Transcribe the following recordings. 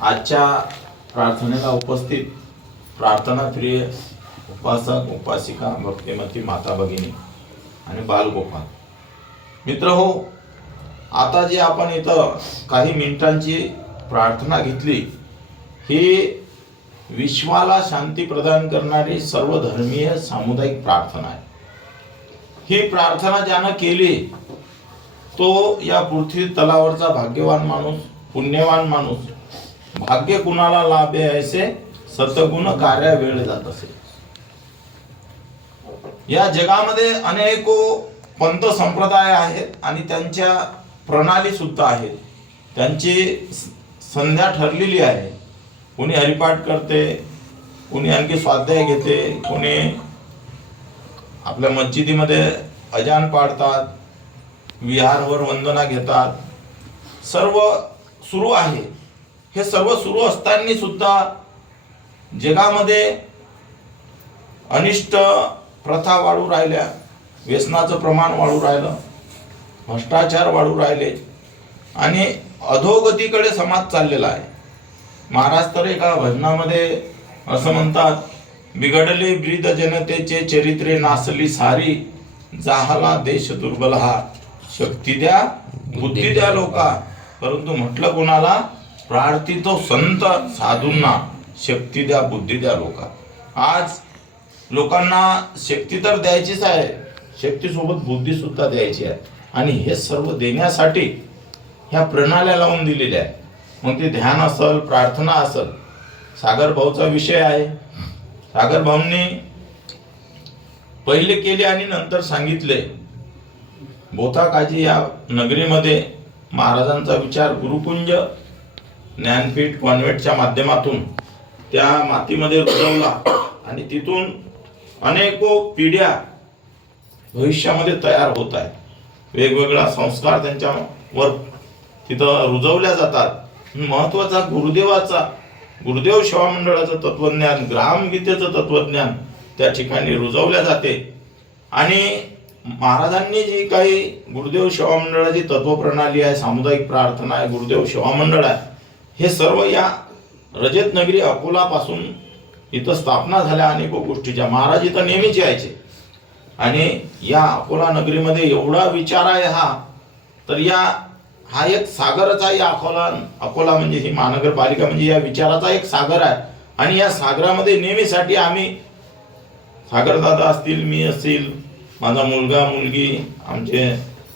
आजच्या प्रार्थनेला उपस्थित प्रार्थनाप्रिय उपासक उपासिका भक्तिमती माता भगिनी आणि बालगोपाल मित्र हो, आता जे आपण इथं काही मिनिटांची प्रार्थना घेतली ही विश्वाला शांती प्रदान करणारी सर्वधर्मीय सामुदायिक प्रार्थना आहे। ही प्रार्थना ज्यानं केली तो या पृथ्वी तलावरचा भाग्यवान माणूस, पुण्यवान माणूस। भाग्य कुणाला लाभे ऐसे सतगुण कार्य वेळ जात असे। या जगामध्ये अनेको पंथ संप्रदाय आहेत आणि त्यांच्या प्रणाली सुद्धा आहेत, त्यांची संध्या ठरलेली आहे। कोणी हरिपाठ करते, कोणी आणखी स्वाध्याय घेते, कोणी आपल्या मस्जिदीमध्ये अजान पाडतात, विहारवर वंदना घेतात, सर्व सुरू आहे। हे सर्व सुरू असताना सुद्धा जगामध्ये अनिष्ट प्रथा वाढू राहिल्या, व्यसनाचं प्रमाण वाढू राहिलं, भ्रष्टाचार वाढू राहिले आणि अधोगतीकडे समाज चाललेला आहे। महाराज तर एका भजनामध्ये असं म्हणतात, बिघडले ब्रीद जनतेचे चरित्रे नासली सारी, जाहला देश दुर्बल हा, शक्ती द्या बुद्धी द्या लोका। परंतु म्हटलं कोणाला? प्रार्थितो संत साधूंना, शक्ती द्या बुद्धी द्या लोका। आज लोकांना शक्ती तर द्यायचीच आहे, शक्तीसोबत बुद्धी सुद्धा द्यायची आहे आणि हे सर्व देण्यासाठी ह्या प्रणाल्या लावून दिलेल्या आहे। मग ते ध्यान असेल, प्रार्थना असेल। सागर भाऊचा विषय आहे। सागर भाऊंनी पहिले केले आणि नंतर सांगितले। बोथाकाजी या नगरीमध्ये महाराजांचा विचार गुरुकुंज ज्ञानपीठ कॉन्व्हेंटच्या माध्यमातून त्या मातीमध्ये रुजवला आणि तिथून अनेको पिढ्या भविष्यामध्ये तयार होत आहेत। वेगवेगळा संस्कार त्यांच्यावर तिथं रुजवल्या जातात। महत्वाचा गुरुदेव सेवा मंडळाचं तत्वज्ञान, ग्रामगीतेचं तत्वज्ञान त्या ठिकाणी रुजवल्या जाते आणि महाराजांनी जी काही गुरुदेव सेवा मंडळाची तत्वप्रणाली आहे, सामुदायिक प्रार्थना आहे, गुरुदेव सेवा मंडळ आहे, हे सर्व या रजत नगरी अकोलापासून इथं स्थापना झाल्या अनेक गोष्टीच्या। महाराज इथं नेहमीच यायचे आणि या अकोला नगरीमध्ये एवढा विचार आहे हा, तर हा एक सागरच आहे। अकोला म्हणजे ही महानगरपालिका म्हणजे या विचाराचा एक सागर आहे आणि या सागरामध्ये नेहमीसाठी आम्ही, सागरदादा असतील, मी असेल, माझा मुलगा मुलगी, आमचे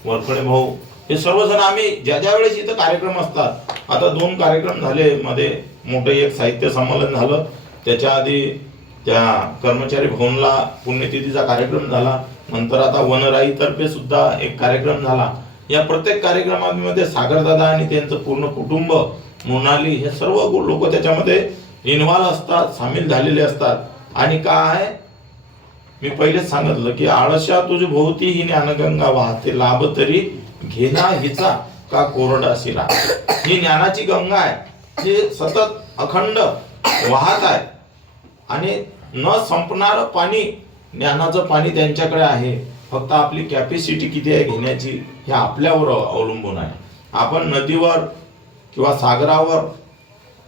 वरखडे भाऊ, हे सर्वजण आम्ही ज्या वेळेस इथं कार्यक्रम असतात, आता 2 कार्यक्रम झाले, मध्ये मोठं एक साहित्य संमेलन झालं, त्याच्या आधी त्या कर्मचारी भवनला पुण्यतिथीचा कार्यक्रम झाला, नंतर आता वनराईतर्फे सुद्धा एक कार्यक्रम झाला। या प्रत्येक कार्यक्रमामध्ये सागरदादा आणि त्यांचं पूर्ण कुटुंब, मोनाली, हे सर्व लोक त्याच्यामध्ये इन्व्हॉल्व असतात, सामील झालेले असतात। आणि काय मी पहिलेच सांगितलं की आळशा तुझ भोवती ही ज्ञानगंगा वाहते, लाभ तरी घेना हिचा का कोरडा शिरा। ही ज्ञानाची गंगा आहे, जी सतत अखंड वाहत आहे आणि न संपणारं पाणी, ज्ञानाचं पाणी त्यांच्याकडे आहे। फक्त आपली कॅपॅसिटी किती आहे घेण्याची हे आपल्यावर अवलंबून आहे। आपण नदीवर किंवा सागरावर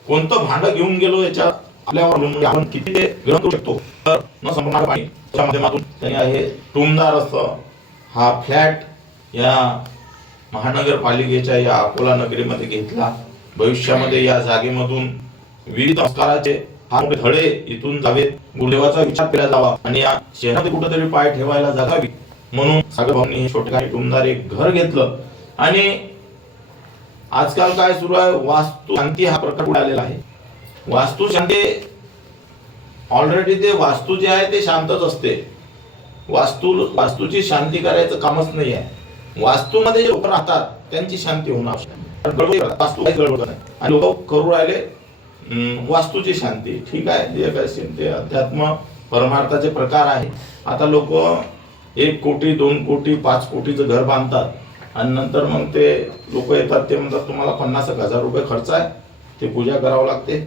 कोणतं भांडं घेऊन गेलो याच्या आपल्यावर अवलंबून, आपण किती ते ग्रहण करू शकतो। तर न संपणारं पाणी त्या माध्यमातून त्यांनी आहे टुमदार असं हा फ्लॅट या महानगरपालिकेच्या या अकोला नगरीमध्ये घेतला। भविष्यामध्ये या जागेमधून विविध संस्काराचे हा मोठे धडे इथून जावेत, गुरुदेवाचा विचार केला जावा आणि या शहरामध्ये कुठेतरी पाय ठेवायला जागावी म्हणून सागर भाऊंनी हे छोटे टुमदार एक घर घेतलं। आणि आजकाल काय सुरू आहे, वास्तू शांती हा प्रकार पुढे आलेला आहे। वास्तू शांती ऑलरेडी ते वास्तू जे आहे ते शांतच असते, वास्तूची शांती करायचं कामच नाही आहे। वास्तूमध्ये जे लोक राहतात त्यांची शांती होणं आवश्यक आहे। वास्तू काही गडबड नाही आणि लोक करू राहिले वास्तूची शांती। ठीक आहे, जे काय ते अध्यात्म परमार्थाचे प्रकार आहे। आता लोक 1 कोटी 2 कोटी 5 कोटीचं घर बांधतात आणि नंतर मग ते लोक येतात, ते म्हणतात तुम्हाला 50,000 रुपये खर्च आहे, ते पूजा करावं लागते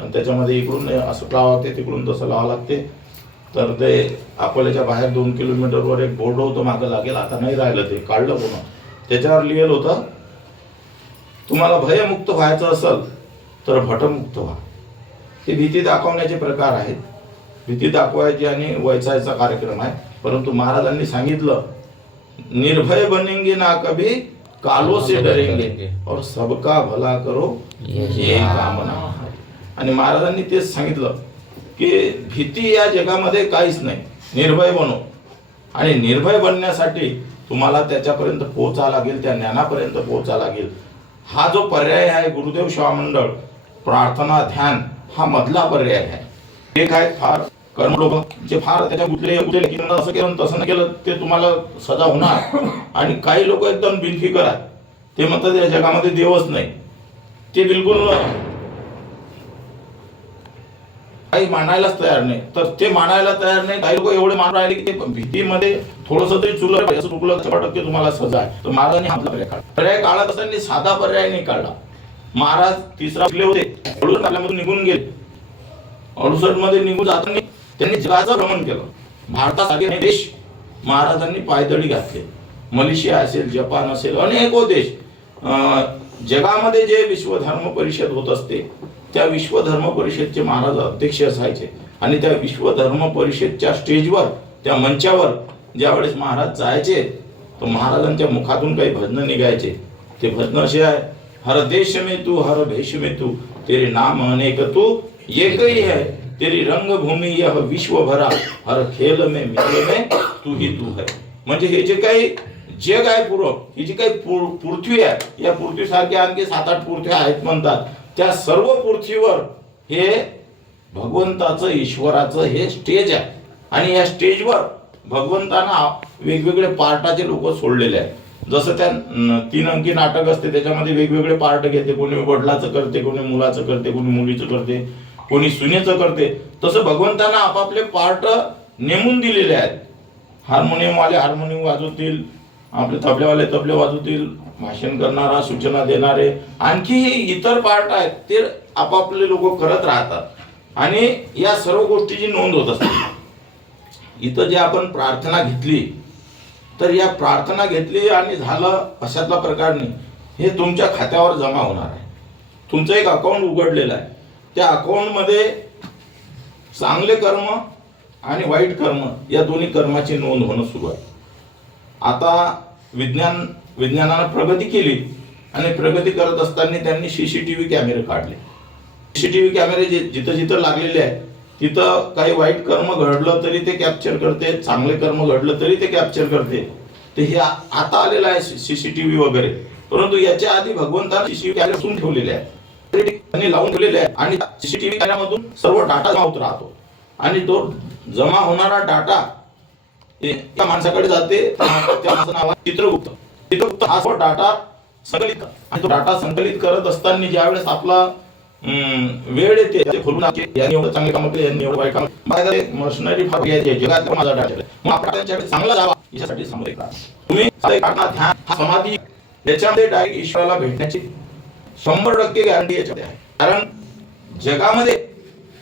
आणि त्याच्यामध्ये इकडून असं लावावं लागते, तिकडून तसं लावावं लागते। तर ते अकोल्याच्या बाहेर 2 किलोमीटरवर एक बोर्ड होतं, मागं लागेल, आता नाही राहिलं, ते काढलं पुन्हा। त्याच्यावर लिहिलं होतं, तुम्हाला भयमुक्त व्हायचं असेल तर भटमुक्त व्हा. हे भीती दाखवण्याचे प्रकार आहेत. भीती दाखवायची आणि वैचायचा कार्यक्रम आहे. परंतु महाराजांनी सांगितलं, निर्भय बनेंगे ना कभी, कालो से डरेंगे और सबका भला करो ये कामना. आणि महाराजांनी तेच सांगितलं की भीती या जगामध्ये काहीच नाही, निर्भय बनो. आणि निर्भय बनण्यासाठी तुम्हाला त्याच्यापर्यंत पोहोचावं लागेल, त्या ज्ञानापर्यंत पोहोचावं लागेल. हा जो पर्याय आहे गुरुदेव सेवा मंडळ, प्रार्थना, ध्यान, हा मधला पर्याय आहे. एक आहे फार कर्म लोक जे फार त्याच्या गुंतले असं केलं तसं नाही केलं ते तुम्हाला सजा होणार. आणि काही लोक एकदम बिनफिकर आहेत, ते म्हणतात या जगामध्ये देवच नाही. ते बिलकुल काही मानायलाच तयार नाही. तर ते मानायला तयार नाही. काही लोक एवढे मान राहिले की ते भीतीमध्ये थोडंसं तरी चुकलं, असं चुकलं 100% तुम्हाला सजा आहे. तर महाराजांनी हा पर्याय काढला. पर्याय काढत असताना साधा पर्याय नाही काढला. महाराज तिसरा शिकले होते, अडुसठमधून निघून गेले. 68 मध्ये निघून जाताना त्यांनी जगाचं भ्रमण केलं. भारतासारखे देश महाराजांनी पायदळी घातले. मलेशिया असेल, जपान असेल, अनेको देश. जगामध्ये जे विश्व धर्म परिषद होत असते त्या विश्व धर्म परिषदचे महाराज अध्यक्ष असायचे. आणि त्या विश्व धर्म परिषदच्या स्टेजवर, त्या मंचावर ज्यावेळेस महाराज जायचे तर महाराजांच्या मुखातून काही भजनं निघायचे. ते भजन असे आहे, हर देश में तू, हर भेष में तू, तेरे नाम अनेक तू एक ही है, तेरी रंगभूमी यह विश्व भरा, हर खेल में मिल में तू ही तू है. म्हणजे हे जे काही जग आहे पुरं, ही जी काही पृथ्वी आहे, या पृथ्वीसारख्या आणखी 7-8 पृथ्व्या आहेत म्हणतात. त्या सर्व पृथ्वीवर हे भगवंताचं, ईश्वराचं हे स्टेज आहे. आणि या स्टेजवर भगवंतांना वेगवेगळे पार्टाचे लोक सोडलेले आहेत. जसं त्या 3 अंकी नाटक असते त्याच्यामध्ये वेगवेगळे पार्ट घेते. कोणी वडिलाचं करते, कोणी मुलाचं करते, कोणी मुलीचं करते, कोणी सुनेचं करते. तसं भगवंतांना आपापले पार्ट नेमून दिलेले आहेत. हार्मोनियमवाले हार्मोनियम वाजवतील, आपले तबलेवाले तबले वाजवतील, भाषण करणारा, सूचना देणारे, आणखी इतर पार्ट आहेत ते आपापले लोक करत राहतात. आणि या सर्व गोष्टीची नोंद होत असते. इथं जे आपण प्रार्थना घेतली तर या प्रार्थना घेतली आणि झालं अशातला प्रकार नाही. हे तुमच्या खात्यावर जमा होणार आहे. तुमचं एक अकाउंट उघडलेलं आहे. त्या अकाउंटमध्ये चांगले कर्म आणि वाईट कर्म या दोन्ही कर्माची नोंद होणं सुरू आहे. आता विज्ञानानं प्रगती केली आणि प्रगती करत असताना त्यांनी CCTV कॅमेरे काढले. CCTV कॅमेरे जिथं जिथं लागलेले आहेत तिथं काही वाईट कर्म घडलं तरी ते कॅप्चर करते, चांगले कर्म घडलं तरी ते कॅप्चर करते. ते हे आता आलेलं आहे CCTV वगैरे. परंतु याच्या आधी भगवंताने CCTV कॅमेरे ठेवून ठेवलेले आहेत, त्यांनी लावून ठेवलेले आहे. आणि CCTV कॅमेऱ्यामधून सर्व डाटा जमा होत राहतो. आणि तो जमा होणारा डाटा त्या माणसाकडे जाते. त्या माणसाचं नाव आहे चित्रगुप्त. चित्रगुप्त हा सर्व डाटा संकलित करतो. आणि तो डाटा संकलित करत असताना ज्यावेळेस आपला वेळ येते ते खोलून यांनी एवढं चांगले काम केले, यांनी एवढं वाईट काम केले, मशिनरी फार घ्यायची जगात माझा डाटा मग आपण त्यांच्याकडे चांगला जावा यासाठी समोर तुम्ही ध्यान, हा समाधी याच्यामध्ये डायरेक्ट ईश्वराला भेटण्याची 100% गॅरंटी याच्यामध्ये आहे. कारण जगामध्ये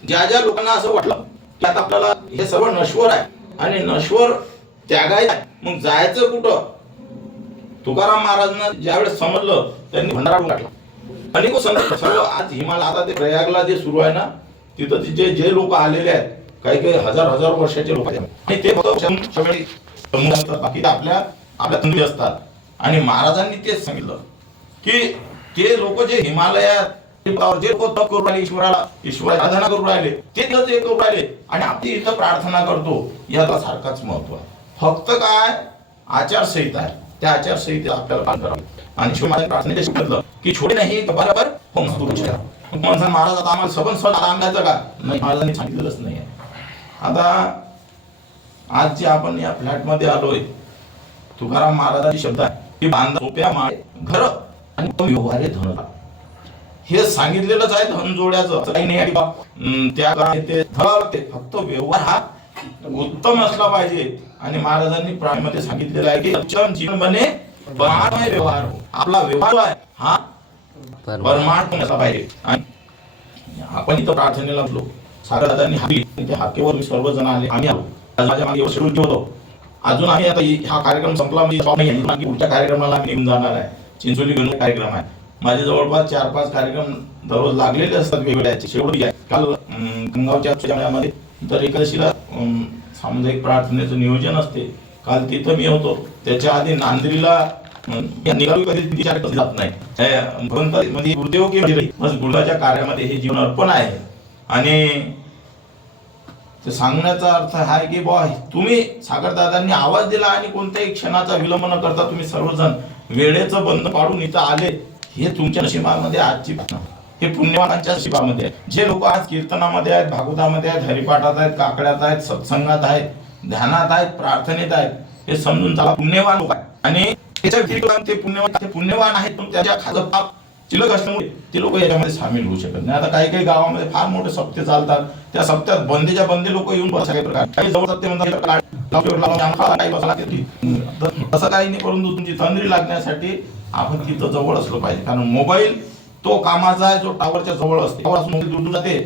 ज्या ज्या लोकांना असं वाटलं की आता आपल्याला हे सर्व नश्वर आहे आणि नश्वर त्यागायचं आहे, मग जायचं कुठं? तुकाराम महाराजांना ज्यावेळेस समजलं त्यांनी भंडारा टाकला. अनेक संत सर्व आज हिमालय, आता ते प्रयागला जे सुरू आहे ना तिथं तिथे जे लोक आलेले आहेत काही काही हजार वर्षाचे लोक आहेत. आणि ते फक्त बाकी आपल्या तंबी असतात. आणि महाराजांनी तेच सांगितलं की ते लोक जे हिमालयात जे लोक तप करू राहिले, ईश्वराची आराधना करू राहिले, ते करू राहिले आणि आपली इथं प्रार्थना करतो, याचा सारखाच महत्व आहे. फक्त काय आचारसंहिता आहे, त्या आचारसंहितेत आपल्याला पालन करावं. आणि शिवाय प्रार्थनेच्या शिकवलं की छोटे नाही बरोबर महाराज आता आम्हाला सबन सांगायचं का नाही, महाराजांनी सांगितलेलंच नाही आहे. आता आज जे आपण या फ्लॅटमध्ये आलोय, तुकाराम महाराजांचे शब्द आहे की बांधा सोप्या माळे घर आणि व्यवहारे धन, हे सांगितलेलंच आहे. धन जोड्याचं काही नाही, त्या काय ते धन, फक्त व्यवहार हा उत्तम असला पाहिजे. आणि महाराजांनी प्राण्यामध्ये सांगितलेलं आहे की उत्तम जीवन बने परमात्मा व्यवहार, आपला व्यवहार आहे हा परमात्मा असला पाहिजे. आणि आपण इथं प्रार्थनेला बसलो, सागरदादांनी हाकली, त्या हाकेवर सर्वजण आले, आम्ही आलो. माझ्या मागे शेड्यूल ठेवतो. अजून आम्ही आता हा कार्यक्रम संपला म्हणजे पुढच्या कार्यक्रमाला आम्ही निघून जाणार आहे. चिंचोली गणपती कार्यक्रम आहे. माझे जवळपास 4-5 कार्यक्रम दररोज लागलेले असतात वेगवेगळ्याचे. शेवटी काल गंगावच्या मध्ये तर एकादशीला सामुदायिक प्रार्थनेचं नियोजन असते. काल तिथं मी होतो. त्याच्या आधी नांद्रीला निघालो, कधी जात नाही म्हणजे गुरुदेव की बस गुरुदाच्या कार्यामध्ये हे जीवन अर्पण आहे. आणि ते सांगण्याचा अर्थ हा आहे की बा तुम्ही सागरदादांनी आवाज दिला आणि कोणत्याही क्षणाचा विलंब न करता तुम्ही सर्वजण वेळेचं बंध पाडून इथं आले. हे तुमच्या नशिबामध्ये आजची हे पुण्यवानांच्या नशिबामध्ये आहे. जे लोक आज कीर्तनामध्ये आहेत, भागवतामध्ये आहेत, हरिपाठात आहेत, काकड्यात आहेत, सत्संगात आहेत, ध्यानात आहेत, प्रार्थनेत आहेत, हे समजून चला पुण्यवान लोक आहेत. आणि त्याच्या व्यतिरिक्त ते पुण्यवान आहेत पण त्याच्या खाजं पाप चिलक असल्यामुळे ते लोक याच्यामध्ये सामील होऊ शकत नाही. आता काही गावामध्ये फार मोठे सप्ते चालतात. त्या सप्त्यात बंदीच्या बंदी लोक येऊन बसायचे. काही जवळ सत्य म्हणतात तसं काही नाही, परंतु तुमची तंद्री लागण्यासाठी आपण तिथं जवळ असलं पाहिजे. कारण मोबाईल तो कामाचा आहे जो टावरच्या जवळ असते. मोबाईल दूर जाते,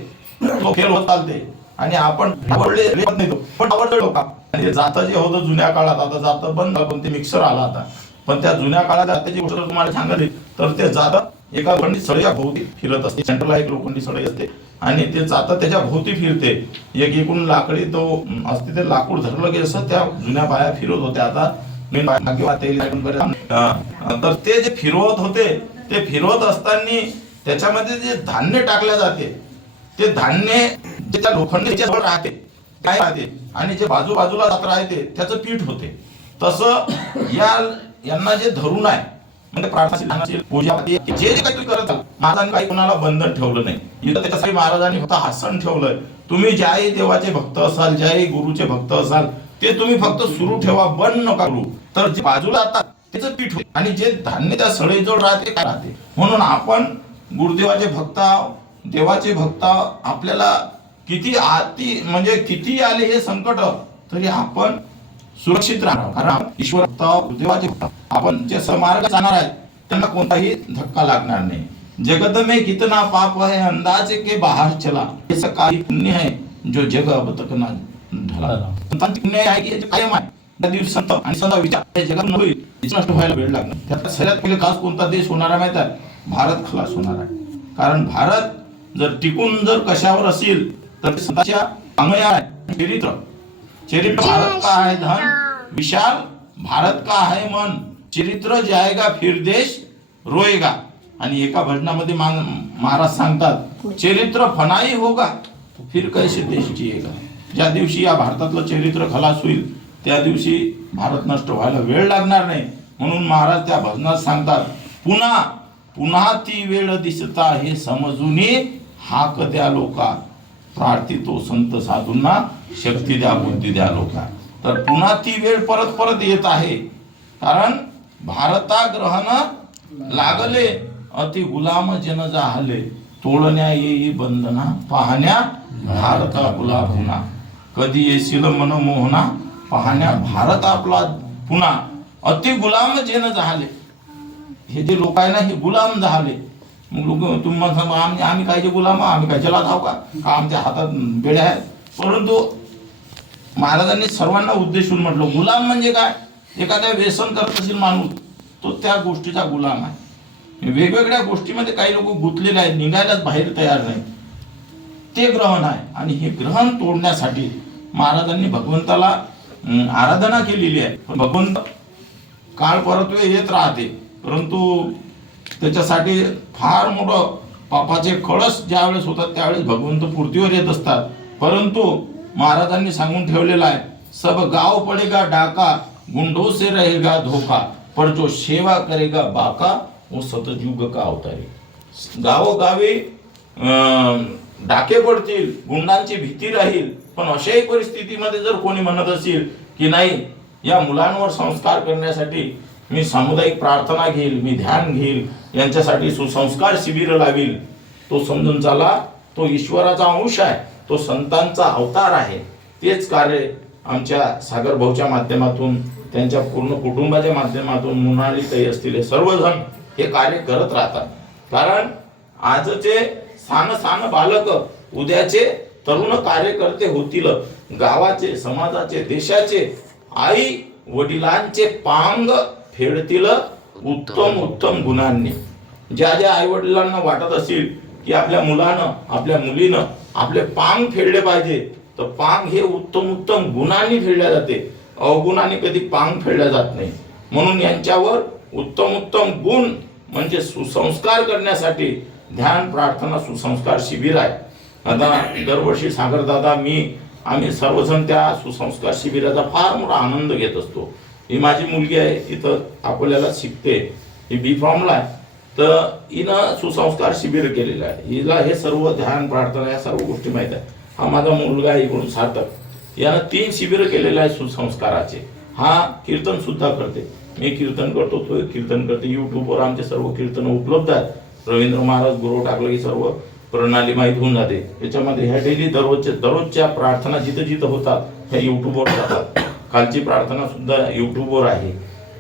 तो फेल होत चालते आणि आपण आवडले नाही तो पण आवडलो का. आणि जातं जे होतं जुन्या काळात, आता जातं बंद, पण ते मिक्सर आला आता. पण त्या जुन्या काळात त्याची गोष्ट तुम्हाला सांगितली तर ते जातं एका लोखंडी सळीच्या भोवती फिरत असते. सेंटरला एक लोखंडी सळई असते आणि ते जातं त्याच्या भोवती फिरते. एक एकूण लाकडी तो असते, ते लाकूड धरलं की असं त्या जुन्या बाया फिरत होत्या. आता तर ते जे फिरवत होते ते फिरवत असताना त्याच्यामध्ये जे धान्य टाकल्या जाते ते धान्य जे त्या लोखंडीच्या जवळ राहते काय राहते आणि जे बाजूबाजूला जात राहते त्याचं पीठ होते. तसं यांना जे धरून आहे म्हणजे प्रार्थना पूजा जे जे काही तुम्ही करत आहात, महाराजांनी काही कोणाला बंधन ठेवलं नाही. इथं त्याच्यासाठी महाराजांनी फक्त आसन ठेवलंय. तुम्ही ज्याही देवाचे भक्त असाल, ज्याही गुरुचे भक्त असाल, ते तुम्ही फक्त सुरू ठेवा, बंद नका करू. तर जे बाजूला जातात त्याचं पीठ होईल आणि जे धान्य त्या सळईजवळ राहते काय राहते. म्हणून आपण गुरुदेवाचे भक्त, देवाचे भक्त, आपल्याला किती म्हणजे किती आले हे संकट तरी आपण सुरक्षित राहणार. कारण ईश्वर गुरुदेवाचे भक्त आपण जे समार्ग जाणार आहेत त्यांना कोणताही धक्का लागणार नाही. जगत में कितना पाप है अंदाजे के बाहर चला, ऐसा काही पुण्य है जो जग अब तक ना ढला. संतांची पुण्य आहे की याचे कायम आहे. त्या दिवशी संत आणि संत विचार हे जगात होईल, नष्ट व्हायला वेळ लागणार. त्यात सगळ्यात पहिले खास कोणता देश होणार आहे माहिती आहे? भारत खलास होणार आहे. कारण भारत जर टिकून जर कशावर असेल तर संतांच्या अंगया आहे. चरित्र भारत का है धन, विशाल भारत का है मन, चरित्र जाएगा फिर देश रोएगा. आणि एका भजनामध्ये महाराज सांगतात चरित्र फनाई होगा फिर कैसे देश जिएगा. ज्या दिवशी या भारतातलं चरित्र खलास होईल त्या दिवशी भारत नष्ट व्हायला वेळ लागणार नाही. म्हणून महाराज त्या भजनात सांगतात पुन्हा पुन्हा ती वेळ दिसता हे समजून हाक द्या लोका, प्रार्थितो संत साधूंना शक्ती द्या, बुद्धी द्या लोका. तर पुन्हा ती वेळ परत परत येत आहे. कारण भारता ग्रहण लागले अति गुलाम जन जाहले, तोडण्या येई बंधना पाहण्या भारता गुला पुन्हा. कधी येशील मन मोहना पाहण्या भारत आपला पुन्हा. अति गुलाम जन जाहले, हे जे लोक आहे ना हे गुलाम झाले. मग लोक तुम्हाला आम्ही काय जे गुलाम, आम्ही काय जला धाव का आमच्या हातात बेड्या आहेत. परंतु महाराजांनी सर्वांना उद्देशून म्हटलं गुलाम म्हणजे काय. एखाद्या व्यसन करत असेल माणूस तो त्या गोष्टीचा गुलाम आहे. वेगवेगळ्या गोष्टीमध्ये काही लोक गुंतलेले आहेत, निघायलाच बाहेर तयार नाही. ते ग्रहण आहे आणि हे ग्रहण तोडण्यासाठी महाराजांनी भगवंताला आराधना केलेली आहे. पण भगवंत काळ परत्वे येत राहते, परंतु त्याच्यासाठी फार मोठं पापाचे कळस ज्यावेळेस होतात त्यावेळेस भगवंत पूर्तीवर येत असतात. परंतु महाराजांनी सांगून ठेवलेला आहे सब गाव पडेगा डाका, गुंडों से रहेगा धोका, पर जो सेवा करेगा बाका वो सतयुग का अवतारी. गावोगावी डाके पडतील, गुंडांची भीती राहील. पण अशाही परिस्थितीमध्ये जर कोणी म्हणत असेल की नाही या मुलांवर संस्कार करण्यासाठी मी सामुदायिक प्रार्थना घेईल, मी ध्यान घेईल, यांच्यासाठी सुसंस्कार शिबिर लावील, तो समजून चला तो ईश्वराचा अंश आहे, तो संतांचा अवतार आहे. तेच कार्य आमच्या सागर भाऊच्या माध्यमातून, त्यांच्या पूर्ण कुटुंबाच्या माध्यमातून, मुनाली ताई असतील, सर्वजण हे कार्य करत राहतात. कारण आजचे सान बालक उद्याचे तरुण कार्यकर्ते होतील. गावाचे, समाजाचे, देशाचे, आई वडिलांचे पांग फेडतील उत्तम उत्तम गुणांनी. ज्या ज्या आईवडिलांना वाटत असेल की आपल्या मुलानं आपल्या मुलीनं आपले पांग फेडले पाहिजे, तर पांग हे उत्तम उत्तम गुणांनी फेडल्या जाते, अवगुणांनी कधी पांग फेडल्या जात नाही. म्हणून यांच्यावर उत्तम उत्तम गुण म्हणजे सुसंस्कार करण्यासाठी ध्यान प्रार्थना सुसंस्कार शिबिर आहे. आता दरवर्षी सागरदादा आम्ही सर्वजण त्या सुसंस्कार शिबिराचा फार मोठा आनंद घेत असतो. ही माझी मुलगी आहे, इथं अकोल्याला शिकते, ही B.Pharmला आहे. तर हिनं सुसंस्कार शिबिर केलेलं आहे. हिला हे सर्व ध्यान प्रार्थना या सर्व गोष्टी माहीत आहे. हा माझा मुलगा आहे इकडून सार्थक, यानं 3 शिबिर केलेले आहे सुसंस्काराचे. हा कीर्तन सुद्धा करते, मी कीर्तन करतो, तो कीर्तन करते. युट्यूबवर आमचे सर्व कीर्तन उपलब्ध आहेत. रवींद्र महाराज गुरु टाकलं की सर्व प्रणाली माहीत होऊन जाते. त्याच्यामध्ये ह्या डेली दररोजच्या प्रार्थना जिथं जिथं होतात ह्या युट्यूबवर जातात. कालची प्रार्थना सुद्धा युट्यूबवर आहे.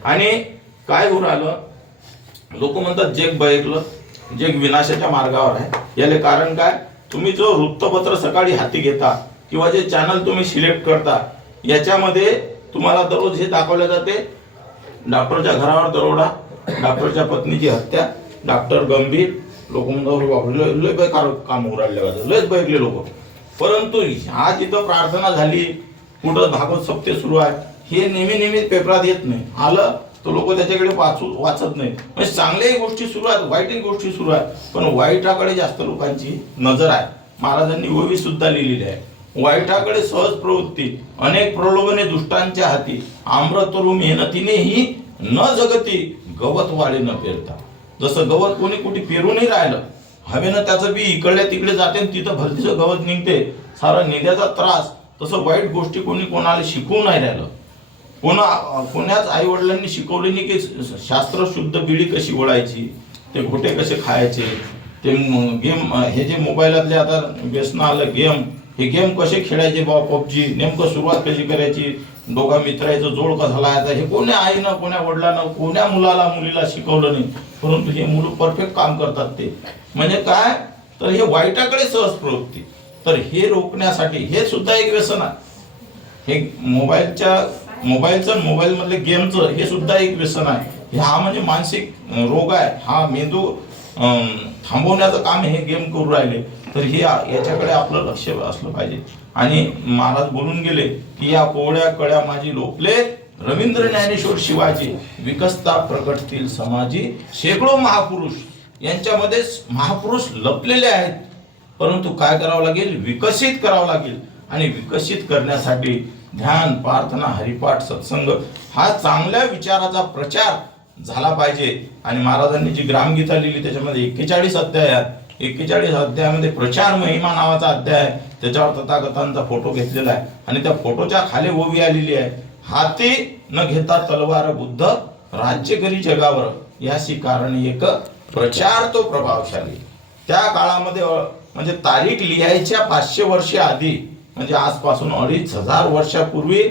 आणि काय होऊन राहिलं, लोक म्हणतात जग बहरलं, जग विनाशाच्या मार्गावर आहे. याले कारण काय, तुम्ही जो वृत्तपत्र सकाळी हाती घेता किंवा जे चॅनल तुम्ही सिलेक्ट करता, याच्यामध्ये तुम्हाला दररोज हे दाखवले जाते, डॉक्टरच्या घरावर दरोडा, डॉक्टरच्या पत्नीची हत्या, डॉक्टर गंभीर, लोक लय बेकार काम उराडले पाहिजे, लयच बैठले लोक. परंतु ह्या जिथं प्रार्थना झाली, कुठं भागवत सप्ते सुरू आहे, हे नेहमी पेपरात येत नाही. आलं तर लोक त्याच्याकडे वाचत नाही. म्हणजे चांगल्याही गोष्टी सुरू आहेत, वाईटही गोष्टी सुरू आहेत, पण वाईटाकडे जास्त लोकांची नजर आहे. महाराजांनी ओवी सुद्धा लिहिलेली आहे, वाईटाकडे सहज प्रवृत्ती, अनेक प्रलोभने दुष्टांच्या हाती, आम्रतरू मेहनतीनेही न जगती, गवत वाळे न पेरता. जसं गवत कोणी कुठे पेरू नाही राहिलं, हवेनं त्याचं बी इकडल्या तिकडे जाते, तिथं भरतीचं गवत निघते, सारा निंद्याचा त्रास. तसं वाईट गोष्टी कोणी कोणाला शिकवू नाही राहिलं. कोणाच आई वडिलांनी शिकवले नाही की शास्त्र शुद्ध पिढी कशी ओढायची, ते घोटे कसे खायचे, ते गेम, हे जे मोबाईलातले आता व्यसन आलं गेम, हे गेम कसे खेळायचे बाबा, PUBG नेमकं सुरुवात कशी करायची, दोघा मित्राचं जोड कसा लावायचा, हे कोण्या आईनं कोण्या वडिलांना कोण्या मुलाला मुलीला शिकवलं नाही. परंतु हे मुलं परफेक्ट काम करतात. ते म्हणजे काय, तर हे वाईटाकडे सहज प्रवृत्ती. तर हे रोखण्यासाठी हे सुद्धा एक व्यसन आहे. हे मोबाईलचं मोबाईलमधले गेमचं हे सुद्धा एक व्यसन आहे. हा म्हणजे मानसिक रोग आहे. हा मेंदू थांबवण्याचं काम हे गेम करू राहिले. तर हे याच्याकडे आपलं लक्ष असलं पाहिजे. आणि महाराज बोलून गेले की या कोवळ्या कळ्या माझी लोकले, रवींद्र ज्ञानेश्वर शिवाजी, विकसता प्रकटतील समाजी. शेकडो महापुरुष, यांच्यामध्ये महापुरुष लपलेले आहेत. परंतु काय करावं लागेल, विकसित करावं लागेल. आणि विकसित करण्यासाठी ध्यान प्रार्थना हरिपाठ सत्संग हा चांगल्या विचाराचा प्रचार झाला पाहिजे. आणि महाराजांनी जी ग्रामगीता लिहिली त्याच्यामध्ये 41 अध्याय आहेत. 41 अध्यायामध्ये प्रचार महिमा नावाचा अध्याय आहे. त्याच्यावर तथागतांचा फोटो घेतलेला आहे. आणि त्या फोटोच्या खाली ओवी आलेली आहे, हाती न घेता तलवार बुद्ध, राज्य करी जगावर, याशी कारण एक प्रचार तो प्रभावशाली. त्या काळामध्ये म्हणजे तारीख लिहायच्या 500 वर्षे आधी, म्हणजे आजपासून 2500 वर्षापूर्वी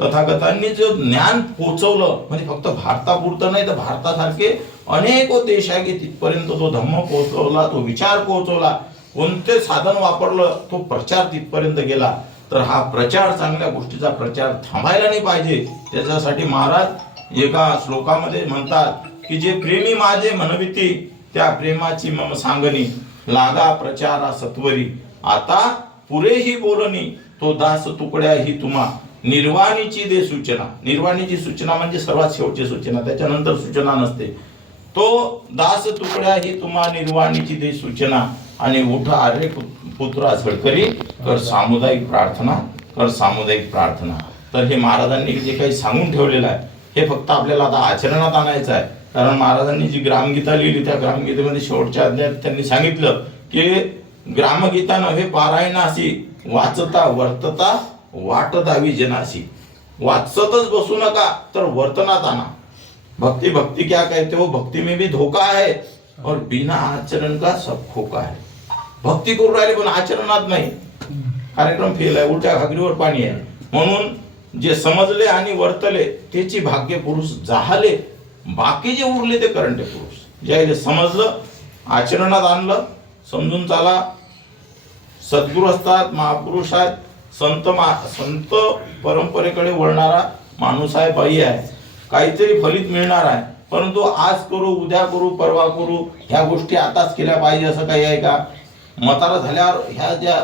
तथागतांनी जो ज्ञान पोचवलं, म्हणजे फक्त भारतापुरतं नाही तर भारतासारखे अनेक देश आहे की तिथपर्यंत तो धम्म पोहोचवला, तो विचार पोहोचवला, कोणते साधन वापरलं, तो प्रचार तिथपर्यंत गेला. तर हा प्रचार, चांगल्या गोष्टीचा प्रचार थांबायला नाही पाहिजे. त्याच्यासाठी महाराज एका श्लोकामध्ये म्हणतात की जे प्रेमी माझे मनविती, त्या प्रेमाची मम सांगणी, लागा प्रचारा सत्वरी, आता पुरेही बोलणी, तो दास तुकड्या ही तुम्हा, निर्वाणीची दे सूचना. निर्वाणीची सूचना म्हणजे सर्वात शेवटची सूचना, त्याच्यानंतर सूचना नसते. तो दास तुकड्या ही तुम्हा, निर्वाणीची दे सूचना, आणि उठा अरे पुत्रा झडकरी, कर सामुदायिक प्रार्थना, कर सामुदायिक प्रार्थना. तर हे महाराजांनी जे काही सांगून ठेवलेलं आहे हे फक्त आपल्याला आता आचरणात आणायचं आहे. कारण महाराजांनी जी ग्रामगीता लिहिली त्या ग्रामगीतेमध्ये शेवटच्या अध्यायात त्यांनी सांगितलं की ग्रामगीता नव्हे पारायणासी, वाचता वर्तता वाटता विजनासी. वाचतच बसू नका, तर वर्तनात आणा. भक्ति क्या कहते हो, भक्ति में भी धोखा है और बिना आचरण का सब खोका है. भक्ती करू राहिले पण आचरणात नाही, कार्यक्रम फेल आहे, उलट्या घागरीवर पाणी आहे. म्हणून जे समजले आणि वर्तले त्याची भाग्य पुरुष झाले, बाकी जे उरले ते करंटे पुरुष. जे समजलं, आचरणात आणलं, समजून चाला. सद्गुरू असतात, महापुरुष आहेत, संत परंपरेकडे वळणारा माणूस आहे, बाई आहे, काहीतरी फलित मिळणार आहे. परंतु आज करू, उद्या करू, परवा करू, ह्या गोष्टी आताच केल्या पाहिजे असं काही आहे का? म्हातारा झाल्यावर ह्या ज्या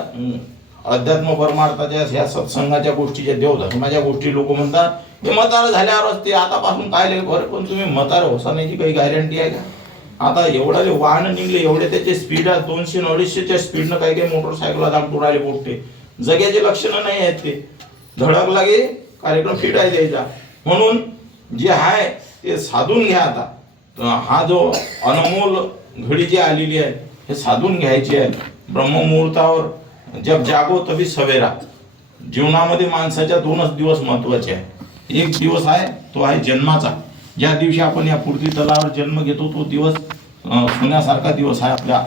अध्यात्म परमार्थाच्या ह्या सत्संगाच्या गोष्टी, ज्या देवधर्माच्या गोष्टी लोक म्हणतात ते म्हातारा झाल्यावर असते, आतापासून काय बरं. पण तुम्ही म्हातारा होसाण्याची काही गॅरंटी आहे का? आता एवढे वाहन निघले, एवढे त्याचे स्पीड आहे, 200-250च्या स्पीडनं काही काही मोटरसायकल दामटून राहिले मोठे. जग्याचे लक्षणं नाही आहेत, ते धडक लागे कार्यक्रम फिट आहे द्यायचा. म्हणून जे आहे ते साधून घ्या. आता हा जो अनमोल घडी जी आलेली आहे हे साधून घ्यायची आहे. ब्रह्ममुहूर्तावर जब जागो तभी सवेरा. जीवनामध्ये माणसाच्या 2च दिवस महत्वाचे आहे. एक दिवस आहे तो आहे जन्माचा, ज्या दिवशी आपण या पृथ्वी तलावर जन्म घेतो तो दिवस सोन्यासारखा दिवस आहे आपल्या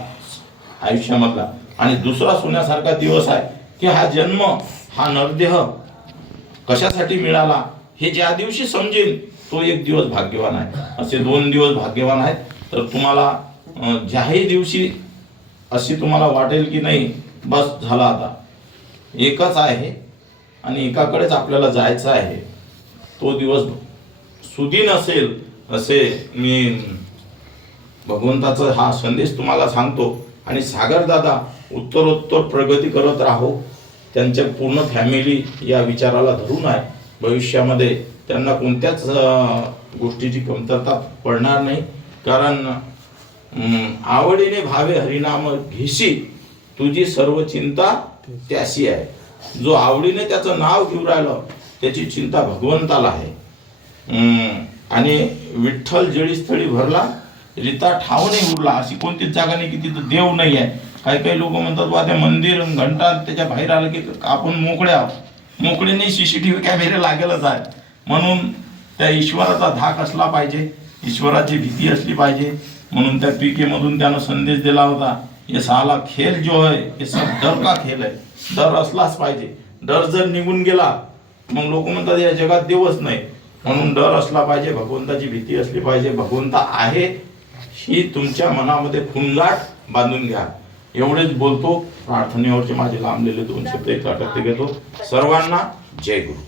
आयुष्यामधला. आणि दुसरा सोन्यासारखा दिवस आहे की हा जन्म, हा नरदेह कशासाठी मिळाला हे ज्या दिवशी समजेल तो एक दिवस भाग्यवान आहे. असे 2 दिवस भाग्यवान आहेत. तर तुम्हाला ज्याही दिवशी अशी तुम्हाला वाटेल की नाही बस झाला आता एकच आहे आणि एकाकडेच आपल्याला जायचं आहे, तो दिवस सुदीन असेल असे मी भगवंताचा हा संदेश तुम्हाला सांगतो. आणि सागर दादा उत्तरोत्तर प्रगती करत राहो. त्यांच्या पूर्ण फॅमिली या विचाराला धरून आहे. भविष्यामध्ये त्यांना कोणत्याच गोष्टीची कमतरता पडणार नाही. कारण आवडीने भावे हरिनाम घेशी, तुझी सर्व चिंता त्याशी आहे. जो आवडीने त्याचं नाव घेऊन राहिलं त्याची चिंता भगवंताला आहे. आणि विठ्ठल जळीस्थळी भरला, रीता ठाव नाही उरला. अशी कोणतीच जागा नाही की तिथं देव नाही आहे. काही काही लोक म्हणतात बा ते मंदिर घंटा त्याच्या बाहेर आलं की आपण मोकळे आहोत. मोकळे नाही, CCTV कॅमेरे लागेलच आहे. म्हणून त्या ईश्वराचा धाक असला पाहिजे, ईश्वराची भीती असली पाहिजे. म्हणून त्या PK मधून त्यानं संदेश दिला होता, ये साला खेल जो है ये सब डर का खेल है. डर असलाच पाहिजे. डर जर निघून गेला मग लोक म्हणतात या जगात देवच नाही. म्हणून डर असला पाहिजे, भगवंताची भीती असली पाहिजे. भगवंत आहे ही तुमच्या मनामध्ये फुंगाट बांधून घ्या. एवढेच बोलतो. प्रार्थनेवरचे माझे लांबलेले 2 शब्द एक घेतो. सर्वांना जय गुरु.